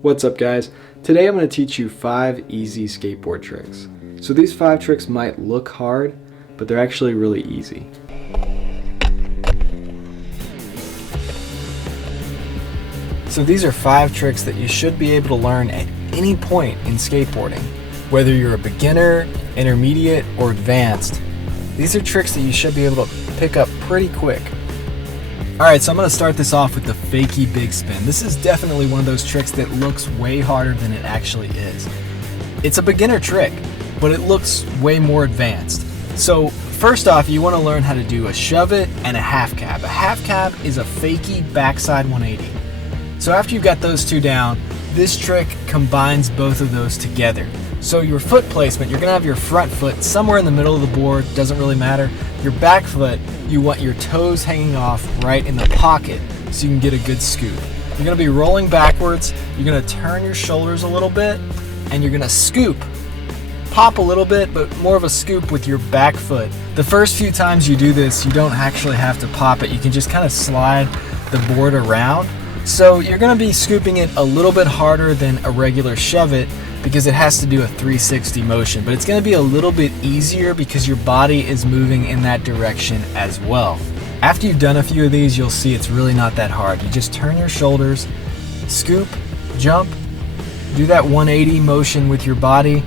What's up guys? Today I'm going to teach you 5 easy skateboard tricks. So these 5 tricks might look hard, but they're actually really easy. So these are 5 tricks that you should be able to learn at any point in skateboarding. Whether you're a beginner, intermediate, or advanced, these are tricks that you should be able to pick up pretty quick. Alright, so I'm going to start this off with the fakie big spin. This is definitely one of those tricks that looks way harder than it actually is. It's a beginner trick, but it looks way more advanced. So first off, you want to learn how to do a shove it and a half cab. A half cab is a fakie backside 180. So after you've got those two down, this trick combines both of those together. So your foot placement, you're going to have your front foot somewhere in the middle of the board, doesn't really matter. Your back foot, you want your toes hanging off right in the pocket so you can get a good scoop. You're going to be rolling backwards, you're going to turn your shoulders a little bit, and you're going to scoop. Pop a little bit, but more of a scoop with your back foot. The first few times you do this, you don't actually have to pop it. You can just kind of slide the board around. So you're going to be scooping it a little bit harder than a regular shove it because it has to do a 360 motion, but it's going to be a little bit easier because your body is moving in that direction as well. After you've done a few of these, you'll see it's really not that hard. You just turn your shoulders, scoop, jump, do that 180 motion with your body,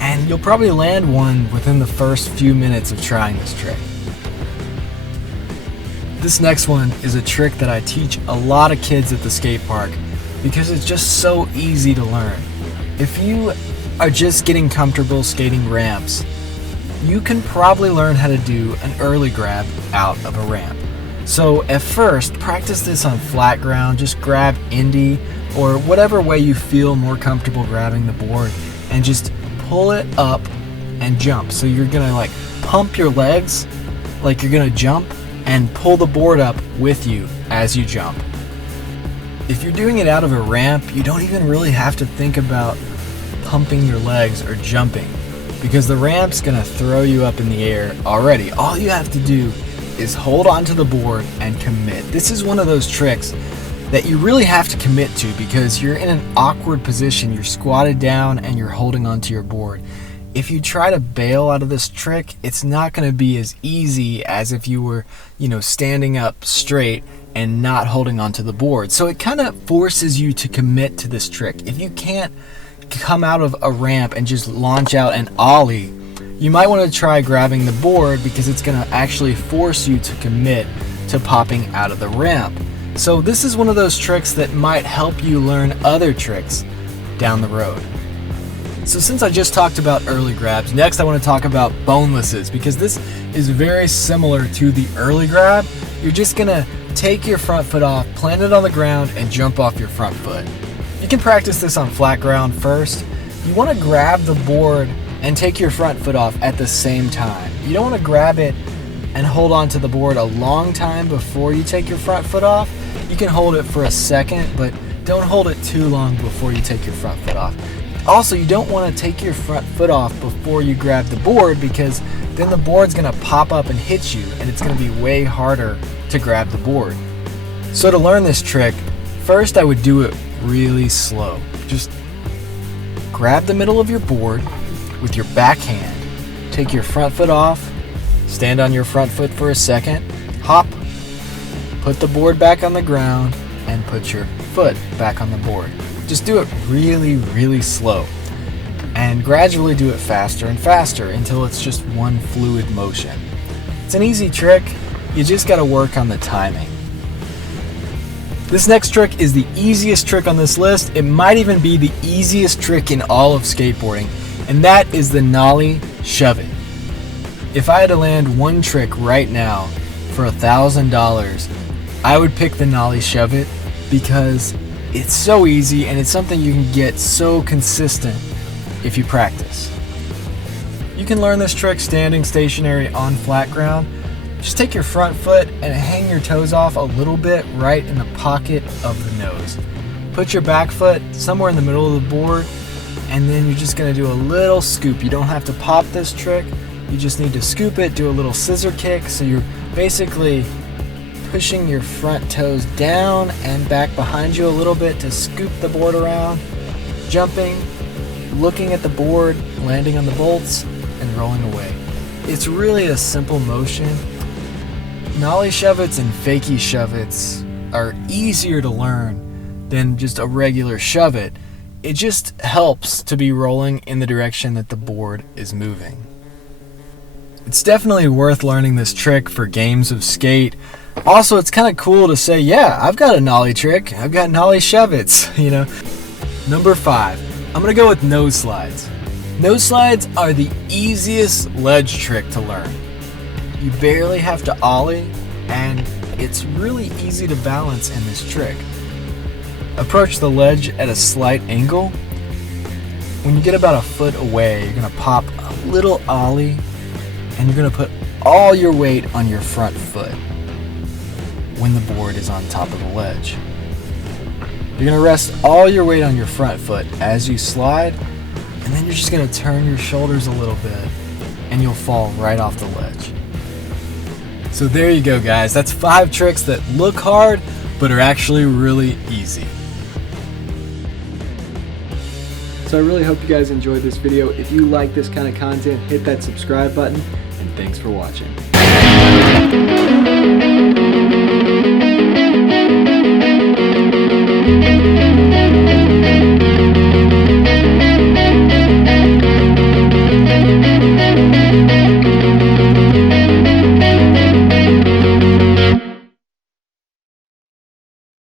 and you'll probably land one within the first few minutes of trying this trick. This next one is a trick that I teach a lot of kids at the skate park because it's just so easy to learn. If you are just getting comfortable skating ramps, you can probably learn how to do an early grab out of a ramp. So at first, practice this on flat ground. Just grab Indy or whatever way you feel more comfortable grabbing the board and just pull it up and jump. So you're gonna like pump your legs like you're gonna jump and pull the board up with you as you jump. If you're doing it out of a ramp, you don't even really have to think about pumping your legs or jumping because the ramp's gonna throw you up in the air already. All you have to do is hold onto the board and commit. This is one of those tricks that you really have to commit to because you're in an awkward position. You're squatted down and you're holding onto your board. If you try to bail out of this trick, it's not going to be as easy as if you were, standing up straight and not holding onto the board. So it kind of forces you to commit to this trick. If you can't come out of a ramp and just launch out and ollie, you might want to try grabbing the board because it's going to actually force you to commit to popping out of the ramp. So this is one of those tricks that might help you learn other tricks down the road. So since I just talked about early grabs, next I want to talk about bonelesses because this is very similar to the early grab. You're just going to take your front foot off, plant it on the ground, and jump off your front foot. You can practice this on flat ground first. You want to grab the board and take your front foot off at the same time. You don't want to grab it and hold on to the board a long time before you take your front foot off. You can hold it for a second, but don't hold it too long before you take your front foot off. Also, you don't want to take your front foot off before you grab the board because then the board's going to pop up and hit you and it's going to be way harder to grab the board. So to learn this trick, first I would do it really slow. Just grab the middle of your board with your back hand, take your front foot off, stand on your front foot for a second, hop, put the board back on the ground, and put your foot back on the board. Just do it really, really slow and gradually do it faster and faster until it's just one fluid motion. It's an easy trick, you just got to work on the timing. This next trick is the easiest trick on this list. It might even be the easiest trick in all of skateboarding, and that is the nollie shove it. If I had to land one trick right now for $1,000, I would pick the nollie shove it because it's so easy and it's something you can get so consistent if you practice. You can learn this trick standing stationary on flat ground. Just take your front foot and hang your toes off a little bit right in the pocket of the nose. Put your back foot somewhere in the middle of the board and then you're just going to do a little scoop. You don't have to pop this trick. You just need to scoop it, do a little scissor kick so you're basically pushing your front toes down and back behind you a little bit to scoop the board around, jumping, looking at the board, landing on the bolts, and rolling away. It's really a simple motion. Nollie shove-its and fakie shove-its are easier to learn than just a regular shove-it. It just helps to be rolling in the direction that the board is moving. It's definitely worth learning this trick for games of skate. Also, it's kind of cool to say, yeah, I've got a nollie trick. I've got nollie shove-its, you know. Number 5, I'm gonna go with nose slides. Nose slides are the easiest ledge trick to learn. You barely have to ollie, and it's really easy to balance in this trick. Approach the ledge at a slight angle. When you get about a foot away, you're gonna pop a little ollie, and you're gonna put all your weight on your front foot when the board is on top of the ledge. You're gonna rest all your weight on your front foot as you slide, and then you're just gonna turn your shoulders a little bit, and you'll fall right off the ledge. So there you go, guys. That's 5 tricks that look hard, but are actually really easy. So I really hope you guys enjoyed this video. If you like this kind of content, hit that subscribe button, and thanks for watching.